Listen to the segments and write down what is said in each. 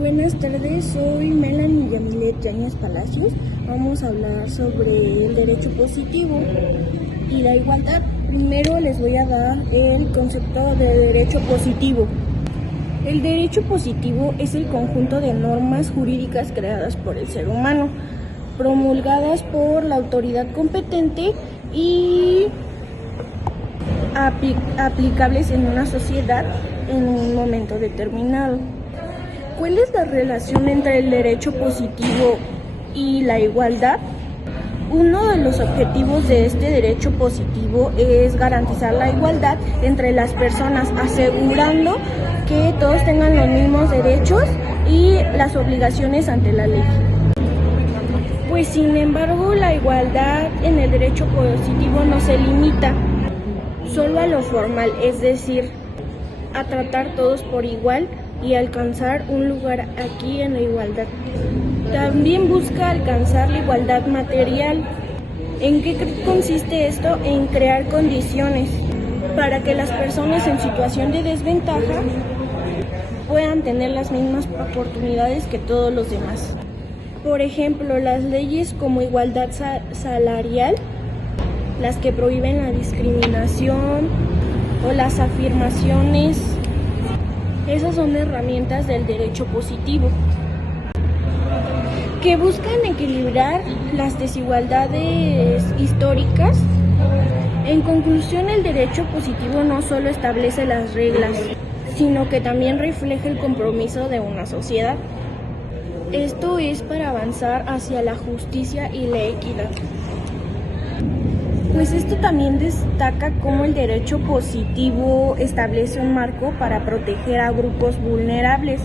Buenas tardes, soy Melanie Yamilet Yáñez Palacios. Vamos a hablar sobre el derecho positivo y la igualdad. Primero les voy a dar el concepto de derecho positivo. El derecho positivo es el conjunto de normas jurídicas creadas por el ser humano, promulgadas por la autoridad competente y aplicables en una sociedad en un momento determinado. ¿Cuál es la relación entre el derecho positivo y la igualdad? Uno de los objetivos de este derecho positivo es garantizar la igualdad entre las personas, asegurando que todos tengan los mismos derechos y las obligaciones ante la ley. Pues sin embargo, la igualdad en el derecho positivo no se limita solo a lo formal, es decir, a tratar todos por igual y alcanzar un lugar aquí en la igualdad. También busca alcanzar la igualdad material. ¿En qué consiste esto? En crear condiciones para que las personas en situación de desventaja puedan tener las mismas oportunidades que todos los demás. Por ejemplo, las leyes como igualdad salarial, las que prohíben la discriminación o las afirmaciones. Esas son herramientas del derecho positivo que buscan equilibrar las desigualdades históricas. En conclusión, el derecho positivo no solo establece las reglas, sino que también refleja el compromiso de una sociedad. Esto es para avanzar hacia la justicia y la equidad. Pues esto también destaca cómo el derecho positivo establece un marco para proteger a grupos vulnerables,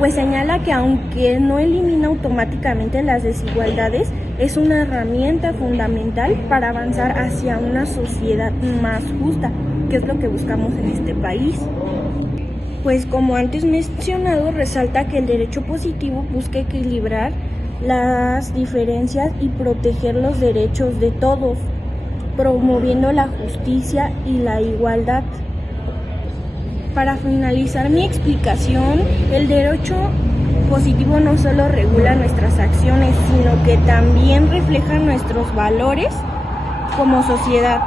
pues señala que aunque no elimina automáticamente las desigualdades, es una herramienta fundamental para avanzar hacia una sociedad más justa, que es lo que buscamos en este país. Pues como antes mencionado, resalta que el derecho positivo busca equilibrar las diferencias y proteger los derechos de todos, promoviendo la justicia y la igualdad. Para finalizar mi explicación, el derecho positivo no solo regula nuestras acciones, sino que también refleja nuestros valores como sociedad.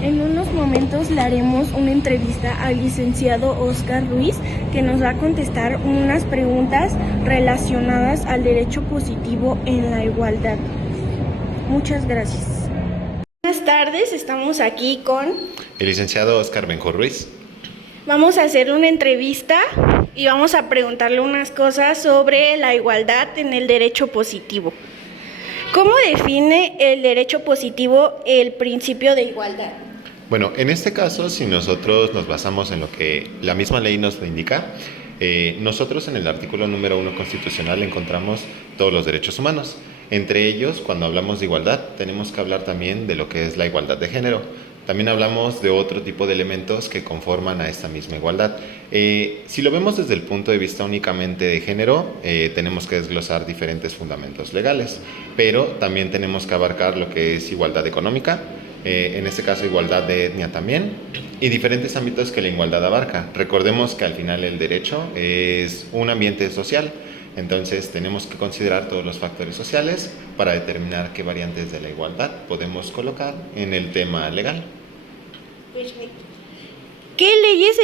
En unos momentos le haremos una entrevista al licenciado Oscar Ruiz, que nos va a contestar unas preguntas relacionadas al derecho positivo en la igualdad. Muchas gracias. Buenas tardes, estamos aquí con el licenciado Oscar Benjo Ruiz. Vamos a hacerle una entrevista y vamos a preguntarle unas cosas sobre la igualdad en el derecho positivo. ¿Cómo define el derecho positivo el principio de igualdad? Bueno, en este caso, si nosotros nos basamos en lo que la misma ley nos lo indica, nosotros en el artículo número 1 constitucional encontramos todos los derechos humanos. Entre ellos, cuando hablamos de igualdad, tenemos que hablar también de lo que es la igualdad de género. También hablamos de otro tipo de elementos que conforman a esta misma igualdad. Si lo vemos desde el punto de vista únicamente de género, tenemos que desglosar diferentes fundamentos legales, pero también tenemos que abarcar lo que es igualdad económica, en este caso igualdad de etnia también, y diferentes ámbitos que la igualdad abarca. Recordemos que al final el derecho es un ambiente social. Entonces tenemos que considerar todos los factores sociales para determinar qué variantes de la igualdad podemos colocar en el tema legal. ¿Qué leyes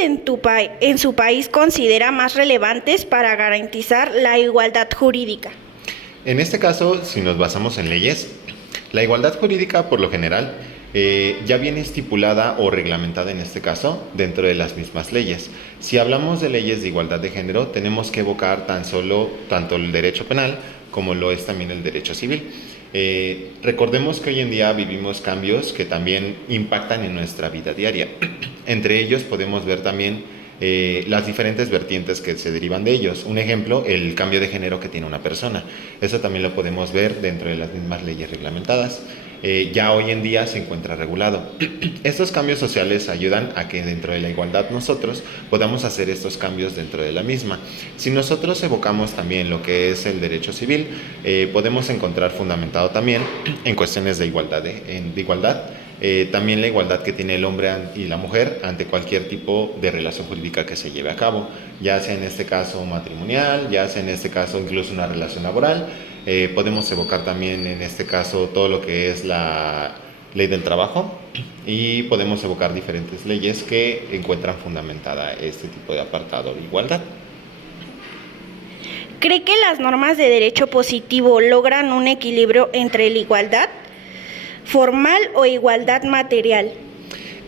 en su país considera más relevantes para garantizar la igualdad jurídica? En este caso, si nos basamos en leyes, la igualdad jurídica por lo general ya viene estipulada o reglamentada en este caso dentro de las mismas leyes. Si hablamos de leyes de igualdad de género, tenemos que evocar tanto el derecho penal como lo es también el derecho civil. Recordemos que hoy en día vivimos cambios que también impactan en nuestra vida diaria. Entre ellos podemos ver también las diferentes vertientes que se derivan de ellos. Un ejemplo, el cambio de género que tiene una persona. Eso también lo podemos ver dentro de las mismas leyes reglamentadas. Ya hoy en día se encuentra regulado. Estos cambios sociales ayudan a que dentro de la igualdad nosotros podamos hacer estos cambios dentro de la misma. Si nosotros evocamos también lo que es el derecho civil, podemos encontrar fundamentado también en cuestiones de igualdad, también la igualdad que tiene el hombre y la mujer ante cualquier tipo de relación jurídica que se lleve a cabo, ya sea en este caso matrimonial, ya sea en este caso incluso una relación laboral. Podemos evocar también en este caso todo lo que es la ley del trabajo y podemos evocar diferentes leyes que encuentran fundamentada este tipo de apartado de igualdad. ¿Cree que las normas de derecho positivo logran un equilibrio entre la igualdad formal o igualdad material?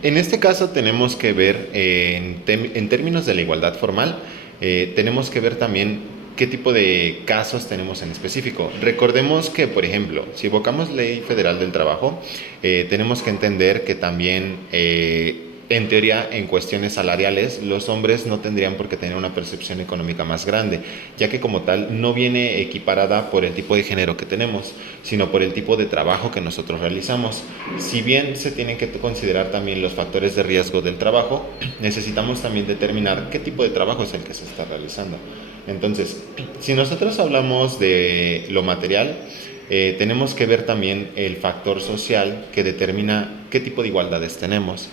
En este caso tenemos que ver, en términos de la igualdad formal, tenemos que ver también qué tipo de casos tenemos en específico. Recordemos que, por ejemplo, si evocamos Ley Federal del Trabajo, tenemos que entender que también, en teoría, en cuestiones salariales, los hombres no tendrían por qué tener una percepción económica más grande, ya que como tal no viene equiparada por el tipo de género que tenemos, sino por el tipo de trabajo que nosotros realizamos. Si bien se tienen que considerar también los factores de riesgo del trabajo, necesitamos también determinar qué tipo de trabajo es el que se está realizando. Entonces, si nosotros hablamos de lo material, tenemos que ver también el factor social que determina qué tipo de igualdades tenemos.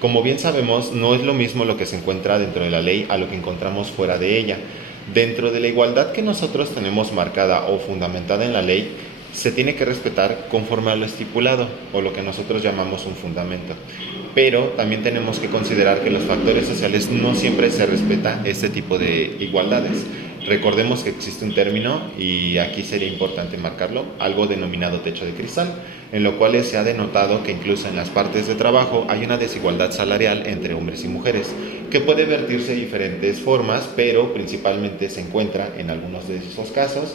Como bien sabemos, no es lo mismo lo que se encuentra dentro de la ley a lo que encontramos fuera de ella. Dentro de la igualdad que nosotros tenemos marcada o fundamentada en la ley, se tiene que respetar conforme a lo estipulado o lo que nosotros llamamos un fundamento. Pero también tenemos que considerar que los factores sociales no siempre se respeta este tipo de igualdades. Recordemos que existe un término, y aquí sería importante marcarlo, algo denominado techo de cristal, en lo cual se ha denotado que incluso en las partes de trabajo hay una desigualdad salarial entre hombres y mujeres, que puede vertirse de diferentes formas, pero principalmente se encuentra en algunos de esos casos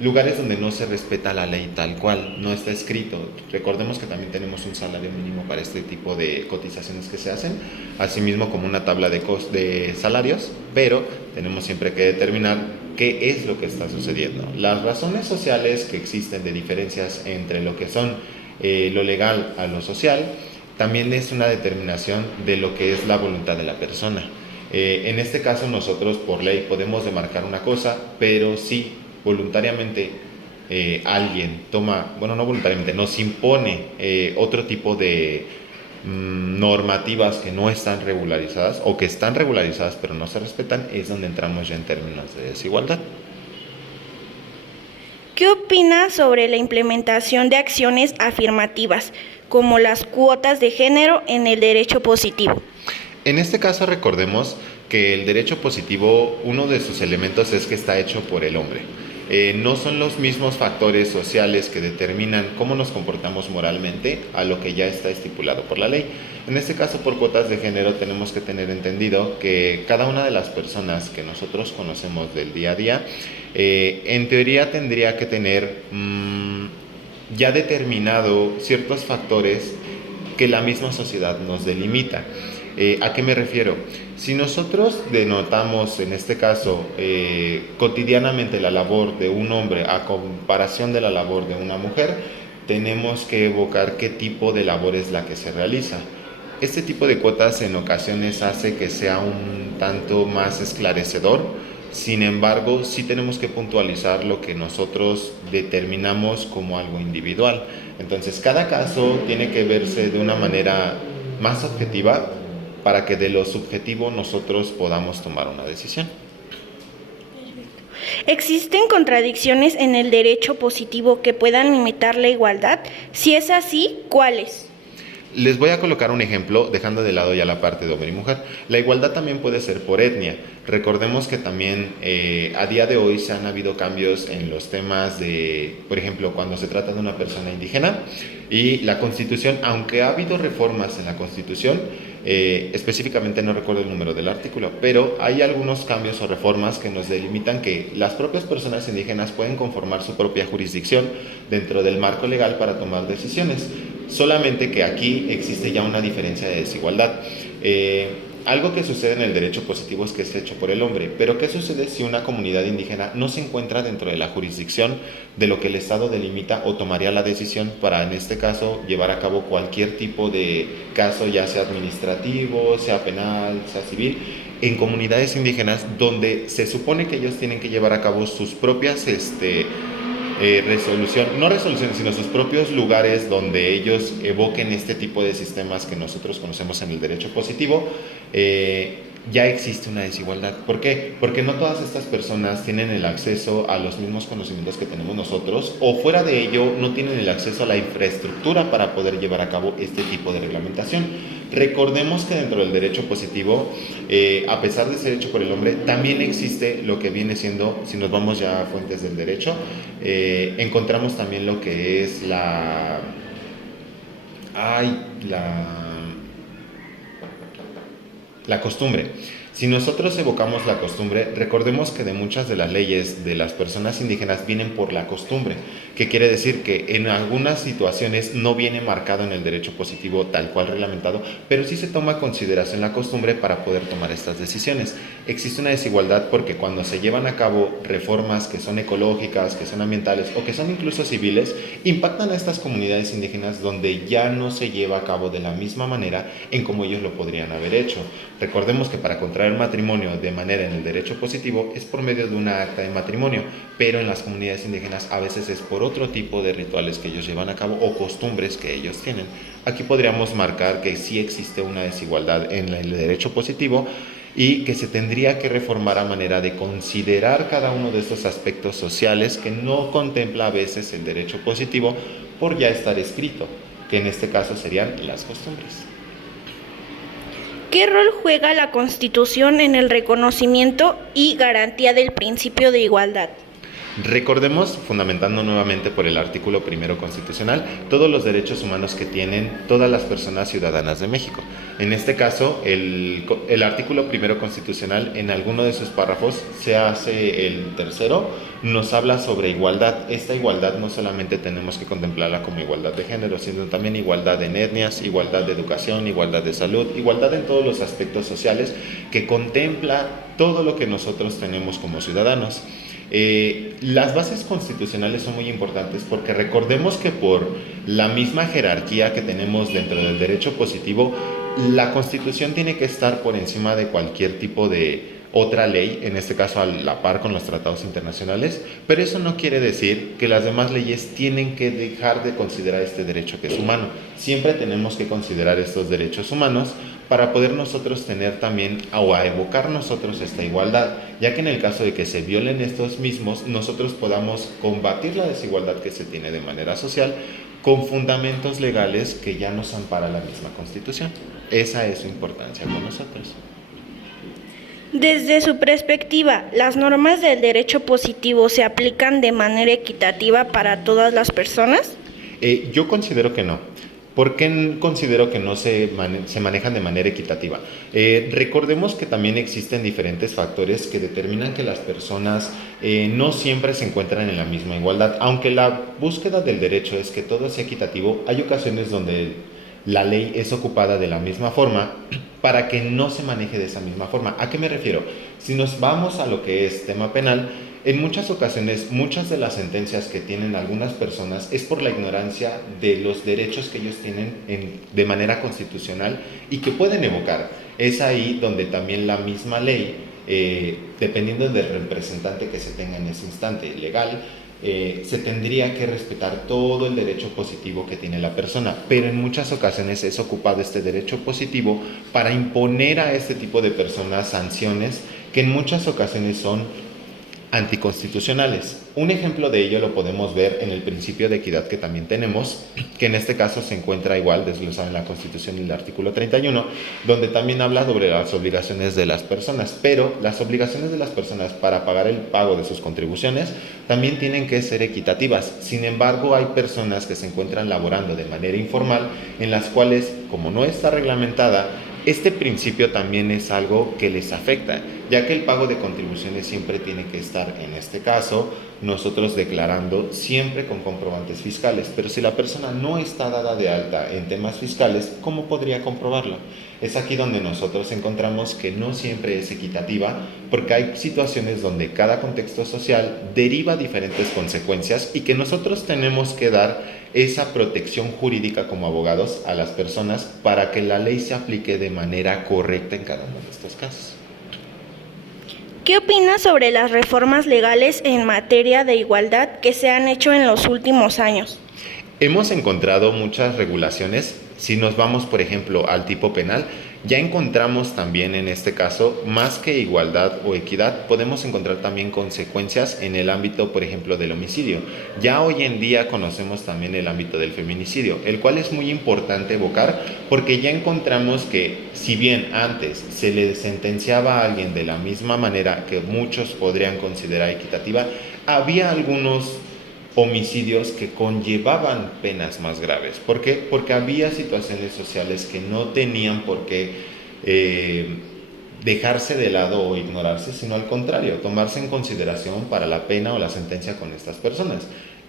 lugares donde no se respeta la ley tal cual, no está escrito. Recordemos que también tenemos un salario mínimo para este tipo de cotizaciones que se hacen, asimismo como una tabla de salarios, pero tenemos siempre que determinar qué es lo que está sucediendo. Las razones sociales que existen de diferencias entre lo que son lo legal a lo social, también es una determinación de lo que es la voluntad de la persona. En este caso nosotros por ley podemos demarcar una cosa, pero si voluntariamente alguien toma, bueno, no voluntariamente, nos impone otro tipo de normativas que no están regularizadas o que están regularizadas pero no se respetan, es donde entramos ya en términos de desigualdad. ¿Qué opina sobre la implementación de acciones afirmativas, como las cuotas de género en el derecho positivo? En este caso recordemos que el derecho positivo, uno de sus elementos es que está hecho por el hombre. No son los mismos factores sociales que determinan cómo nos comportamos moralmente a lo que ya está estipulado por la ley. En este caso, por cuotas de género, tenemos que tener entendido que cada una de las personas que nosotros conocemos del día a día, en teoría tendría que tener ya determinado ciertos factores que la misma sociedad nos delimita. ¿A qué me refiero? Si nosotros denotamos, en este caso, cotidianamente la labor de un hombre a comparación de la labor de una mujer, tenemos que evocar qué tipo de labor es la que se realiza. Este tipo de cuotas en ocasiones hace que sea un tanto más esclarecedor. Sin embargo, sí tenemos que puntualizar lo que nosotros determinamos como algo individual. Entonces, cada caso tiene que verse de una manera más objetiva para que de lo subjetivo nosotros podamos tomar una decisión. ¿Existen contradicciones en el derecho positivo que puedan limitar la igualdad? Si es así, ¿cuáles? Les voy a colocar un ejemplo, dejando de lado ya la parte de hombre y mujer. La igualdad también puede ser por etnia. Recordemos que también a día de hoy se han habido cambios en los temas de, por ejemplo, cuando se trata de una persona indígena y la Constitución, aunque ha habido reformas en la Constitución, específicamente no recuerdo el número del artículo, pero hay algunos cambios o reformas que nos delimitan que las propias personas indígenas pueden conformar su propia jurisdicción dentro del marco legal para tomar decisiones. Solamente que aquí existe ya una diferencia de desigualdad. Algo que sucede en el derecho positivo es que es hecho por el hombre, pero ¿qué sucede si una comunidad indígena no se encuentra dentro de la jurisdicción de lo que el Estado delimita o tomaría la decisión para, en este caso, llevar a cabo cualquier tipo de caso, ya sea administrativo, sea penal, sea civil, en comunidades indígenas donde se supone que ellos tienen que llevar a cabo sus propias resolución, no resolución, sino sus propios lugares donde ellos evoquen este tipo de sistemas que nosotros conocemos en el derecho positivo, ya existe una desigualdad. ¿Por qué? Porque no todas estas personas tienen el acceso a los mismos conocimientos que tenemos nosotros, o fuera de ello no tienen el acceso a la infraestructura para poder llevar a cabo este tipo de reglamentación. Recordemos que dentro del derecho positivo, a pesar de ser hecho por el hombre, también existe lo que viene siendo, si nos vamos ya a fuentes del derecho, encontramos también lo que es la costumbre. Si nosotros evocamos la costumbre, recordemos que de muchas de las leyes de las personas indígenas vienen por la costumbre, que quiere decir que en algunas situaciones no viene marcado en el derecho positivo tal cual reglamentado, pero sí se toma en consideración la costumbre para poder tomar estas decisiones. Existe una desigualdad porque cuando se llevan a cabo reformas que son ecológicas, que son ambientales o que son incluso civiles, impactan a estas comunidades indígenas donde ya no se lleva a cabo de la misma manera en como ellos lo podrían haber hecho. Recordemos que para contraer matrimonio de manera en el derecho positivo es por medio de una acta de matrimonio, pero en las comunidades indígenas a veces es por otro tipo de rituales que ellos llevan a cabo o costumbres que ellos tienen. Aquí podríamos marcar que sí existe una desigualdad en el derecho positivo y que se tendría que reformar a manera de considerar cada uno de estos aspectos sociales que no contempla a veces el derecho positivo por ya estar escrito, que en este caso serían las costumbres. ¿Qué rol juega la Constitución en el reconocimiento y garantía del principio de igualdad? Recordemos, fundamentando nuevamente por el artículo primero constitucional, todos los derechos humanos que tienen todas las personas ciudadanas de México. En este caso, el artículo primero constitucional, en alguno de sus párrafos, se hace el tercero, nos habla sobre igualdad. Esta igualdad no solamente tenemos que contemplarla como igualdad de género, sino también igualdad en etnias, igualdad de educación, igualdad de salud, igualdad en todos los aspectos sociales que contempla todo lo que nosotros tenemos como ciudadanos. Las bases constitucionales son muy importantes porque recordemos que por la misma jerarquía que tenemos dentro del derecho positivo, la Constitución tiene que estar por encima de cualquier tipo de otra ley, en este caso a la par con los tratados internacionales, pero eso no quiere decir que las demás leyes tienen que dejar de considerar este derecho que es humano. Siempre tenemos que considerar estos derechos humanos para poder nosotros tener también o a evocar nosotros esta igualdad, ya que en el caso de que se violen estos mismos, nosotros podamos combatir la desigualdad que se tiene de manera social con fundamentos legales que ya nos ampara la misma Constitución. Esa es su importancia con nosotros. Desde su perspectiva, ¿las normas del derecho positivo se aplican de manera equitativa para todas las personas? Yo considero que no. ¿Por qué considero que no se manejan de manera equitativa? Recordemos que también existen diferentes factores que determinan que las personas no siempre se encuentran en la misma igualdad. Aunque la búsqueda del derecho es que todo sea equitativo, hay ocasiones donde la ley es ocupada de la misma forma para que no se maneje de esa misma forma. ¿A qué me refiero? Si nos vamos a lo que es tema penal, en muchas ocasiones, muchas de las sentencias que tienen algunas personas es por la ignorancia de los derechos que ellos tienen de manera constitucional y que pueden evocar. Es ahí donde también la misma ley, dependiendo del representante que se tenga en ese instante legal, se tendría que respetar todo el derecho positivo que tiene la persona, pero en muchas ocasiones es ocupado este derecho positivo para imponer a este tipo de personas sanciones que en muchas ocasiones son anticonstitucionales. Un ejemplo de ello lo podemos ver en el principio de equidad que también tenemos, que en este caso se encuentra igual desglosado en la Constitución en el artículo 31, donde también habla sobre las obligaciones de las personas, pero las obligaciones de las personas para pagar el pago de sus contribuciones también tienen que ser equitativas. Sin embargo, hay personas que se encuentran laborando de manera informal, en las cuales, como no está reglamentada, este principio también es algo que les afecta, ya que el pago de contribuciones siempre tiene que estar, en este caso, nosotros declarando siempre con comprobantes fiscales. Pero si la persona no está dada de alta en temas fiscales, ¿cómo podría comprobarlo? Es aquí donde nosotros encontramos que no siempre es equitativa, porque hay situaciones donde cada contexto social deriva diferentes consecuencias y que nosotros tenemos que dar esa protección jurídica como abogados a las personas para que la ley se aplique de manera correcta en cada uno de estos casos. ¿Qué opinas sobre las reformas legales en materia de igualdad que se han hecho en los últimos años? Hemos encontrado muchas regulaciones. Si nos vamos, por ejemplo, al tipo penal, ya encontramos también en este caso, más que igualdad o equidad, podemos encontrar también consecuencias en el ámbito, por ejemplo, del homicidio. Ya hoy en día conocemos también el ámbito del feminicidio, el cual es muy importante evocar porque ya encontramos que si bien antes se le sentenciaba a alguien de la misma manera que muchos podrían considerar equitativa, había algunos homicidios que conllevaban penas más graves. ¿Por qué? Porque había situaciones sociales que no tenían por qué dejarse de lado o ignorarse, sino al contrario, tomarse en consideración para la pena o la sentencia con estas personas.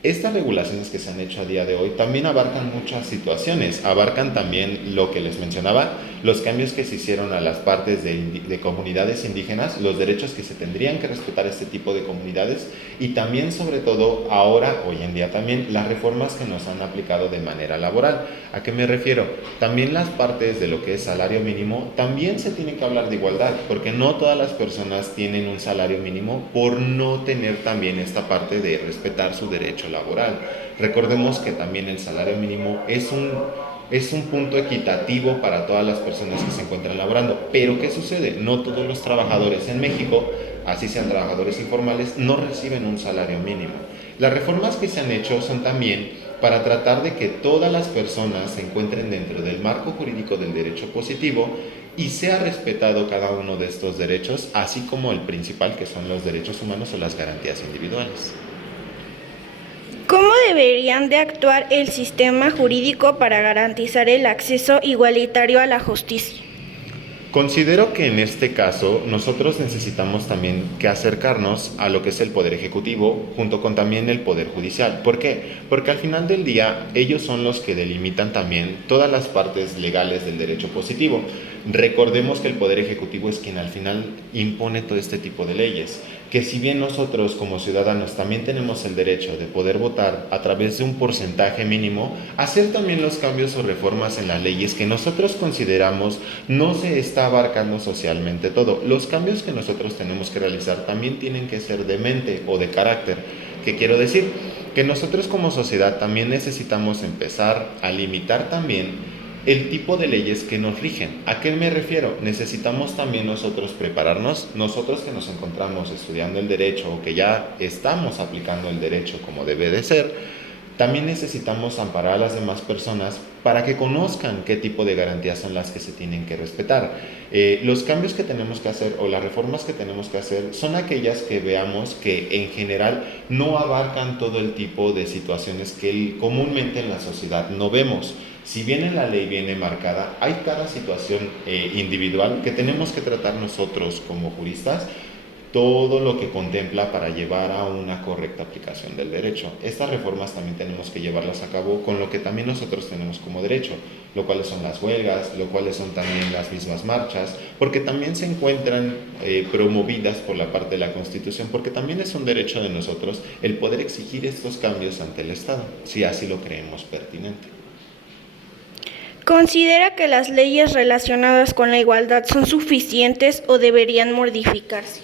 Estas regulaciones que se han hecho a día de hoy también abarcan muchas situaciones, abarcan también lo que les mencionaba, los cambios que se hicieron a las partes de comunidades indígenas, los derechos que se tendrían que respetar a este tipo de comunidades y también sobre todo ahora, hoy en día también, las reformas que nos han aplicado de manera laboral. ¿A qué me refiero? También las partes de lo que es salario mínimo, también se tiene que hablar de igualdad, porque no todas las personas tienen un salario mínimo por no tener también esta parte de respetar su derecho laboral. Recordemos que también el salario mínimo es un punto equitativo para todas las personas que se encuentran laborando. Pero ¿qué sucede? No todos los trabajadores en México, así sean trabajadores informales, no reciben un salario mínimo. Las reformas que se han hecho son también para tratar de que todas las personas se encuentren dentro del marco jurídico del derecho positivo y sea respetado cada uno de estos derechos, así como el principal, que son los derechos humanos o las garantías individuales. ¿Cómo deberían de actuar el sistema jurídico para garantizar el acceso igualitario a la justicia? Considero que en este caso nosotros necesitamos también que acercarnos a lo que es el Poder Ejecutivo junto con también el Poder Judicial. ¿Por qué? Porque al final del día ellos son los que delimitan también todas las partes legales del derecho positivo. Recordemos que el Poder Ejecutivo es quien al final impone todo este tipo de leyes, que si bien nosotros como ciudadanos también tenemos el derecho de poder votar a través de un porcentaje mínimo, hacer también los cambios o reformas en las leyes que nosotros consideramos no se está abarcando socialmente todo. Los cambios que nosotros tenemos que realizar también tienen que ser de mente o de carácter. ¿Qué quiero decir? Que nosotros como sociedad también necesitamos empezar a limitar también el tipo de leyes que nos rigen. ¿A qué me refiero? Necesitamos también nosotros prepararnos, nosotros que nos encontramos estudiando el derecho o que ya estamos aplicando el derecho como debe de ser, también necesitamos amparar a las demás personas para que conozcan qué tipo de garantías son las que se tienen que respetar. Los cambios que tenemos que hacer o las reformas que tenemos que hacer son aquellas que veamos que en general no abarcan todo el tipo de situaciones que comúnmente en la sociedad no vemos. Si bien en la ley viene marcada, hay cada situación individual que tenemos que tratar nosotros como juristas, todo lo que contempla para llevar a una correcta aplicación del derecho. Estas reformas también tenemos que llevarlas a cabo con lo que también nosotros tenemos como derecho, lo cuales son las huelgas, lo cuales son también las mismas marchas, porque también se encuentran promovidas por la parte de la Constitución, porque también es un derecho de nosotros el poder exigir estos cambios ante el Estado, si así lo creemos pertinente. ¿Considera que las leyes relacionadas con la igualdad son suficientes o deberían modificarse?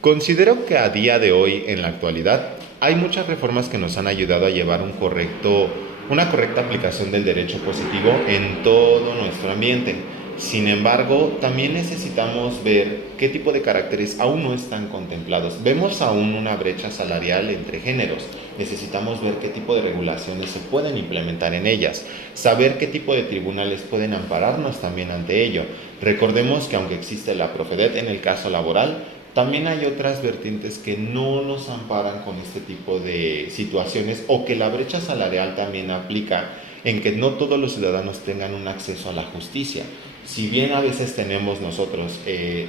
Considero que a día de hoy, en la actualidad, hay muchas reformas que nos han ayudado a llevar una correcta aplicación del derecho positivo en todo nuestro ambiente. Sin embargo, también necesitamos ver qué tipo de caracteres aún no están contemplados. Vemos aún una brecha salarial entre géneros. Necesitamos ver qué tipo de regulaciones se pueden implementar en ellas, saber qué tipo de tribunales pueden ampararnos también ante ello. Recordemos que aunque existe la Profedet en el caso laboral, también hay otras vertientes que no nos amparan con este tipo de situaciones o que la brecha salarial también aplica en que no todos los ciudadanos tengan un acceso a la justicia. Si bien a veces tenemos nosotros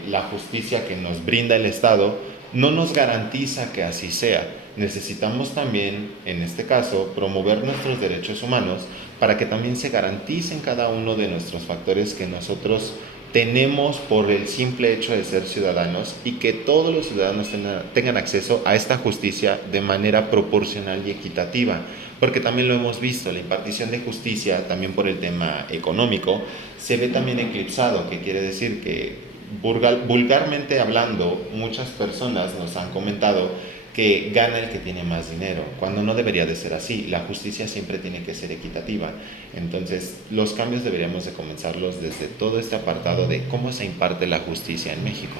la justicia que nos brinda el Estado, no nos garantiza que así sea. Necesitamos también, en este caso, promover nuestros derechos humanos para que también se garanticen cada uno de nuestros factores que nosotros tenemos por el simple hecho de ser ciudadanos y que todos los ciudadanos tengan acceso a esta justicia de manera proporcional y equitativa, porque también lo hemos visto, la impartición de justicia también por el tema económico se ve también eclipsado, que quiere decir que vulgarmente hablando, muchas personas nos han comentado que gana el que tiene más dinero, cuando no debería de ser así. La justicia siempre tiene que ser equitativa. Entonces, los cambios deberíamos de comenzarlos desde todo este apartado de cómo se imparte la justicia en México.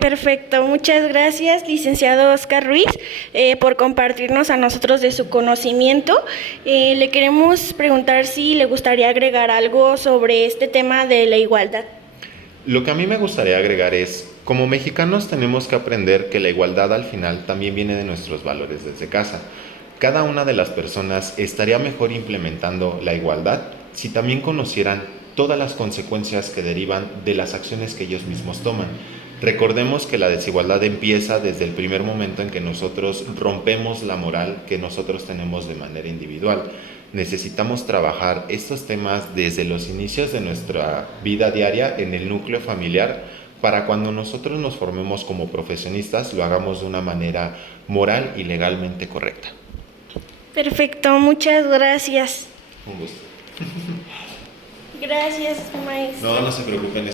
Perfecto, muchas gracias, licenciado Oscar Ruiz, por compartirnos a nosotros de su conocimiento. Le queremos preguntar si le gustaría agregar algo sobre este tema de la igualdad. Lo que a mí me gustaría agregar es, como mexicanos tenemos que aprender que la igualdad al final también viene de nuestros valores desde casa. Cada una de las personas estaría mejor implementando la igualdad si también conocieran todas las consecuencias que derivan de las acciones que ellos mismos toman. Recordemos que la desigualdad empieza desde el primer momento en que nosotros rompemos la moral que nosotros tenemos de manera individual. Necesitamos trabajar estos temas desde los inicios de nuestra vida diaria en el núcleo familiar para cuando nosotros nos formemos como profesionistas lo hagamos de una manera moral y legalmente correcta. Perfecto, muchas gracias. Un gusto. Gracias, maestro. No se preocupen.